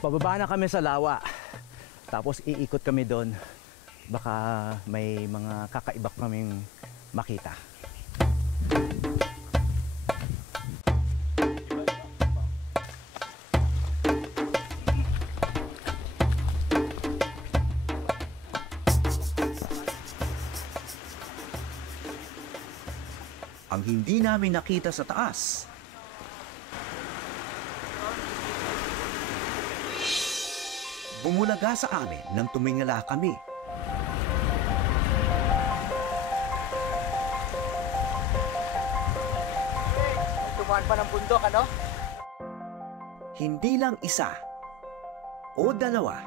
Pababa na kami sa lawa. Tapos iikot kami doon. Baka may mga kakaiba kaming makita. Ang hindi namin nakita sa taas, bumulaga sa amin nang tumingala kami. Tumaan pa ng bundok, ano? Hindi lang isa o dalawa,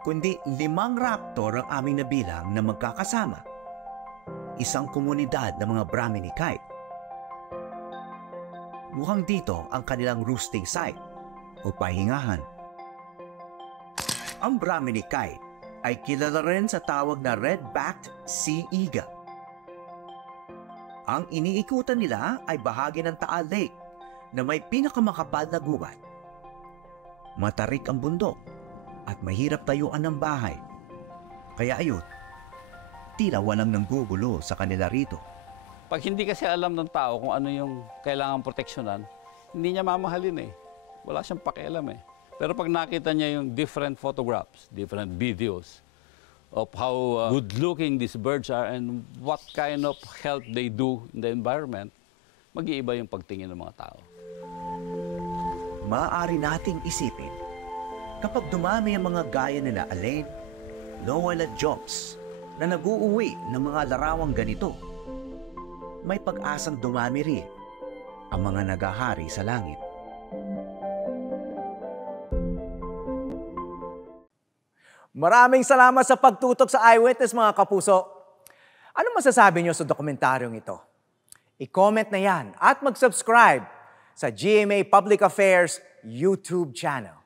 kundi 5 raptor ang aming nabilang na magkakasama. Isang komunidad ng mga Brahmini kite. Mukhang dito ang kanilang roosting site o pahingahan. Ang Brahmini kite ay kilala rin sa tawag na red-backed sea eagle. Ang iniikutan nila ay bahagi ng Taal Lake na may pinakamakapal na gubat. Matarik ang bundok at mahirap tayuan ng bahay. Kaya ayun, tila walang nanggugulo sa kanila rito. Pag hindi kasi alam ng tao kung ano yung kailangang proteksyonan, hindi niya mamahalin eh. Wala siyang pakialam eh. Pero pag nakita niya yung different photographs, different videos of how good-looking these birds are and what kind of help they do in the environment, mag-iiba yung pagtingin ng mga tao. Maaari nating isipin, kapag dumami ang mga gaya nila Alain, Lowell at Jobs, na nag-uuwi ng mga larawang ganito, may pag-asang dumami rin ang mga nagahari sa langit. Maraming salamat sa pagtutok sa Eyewitness, mga kapuso. Ano masasabi niyo sa dokumentaryong ito? I-comment na yan at mag-subscribe sa GMA Public Affairs YouTube channel.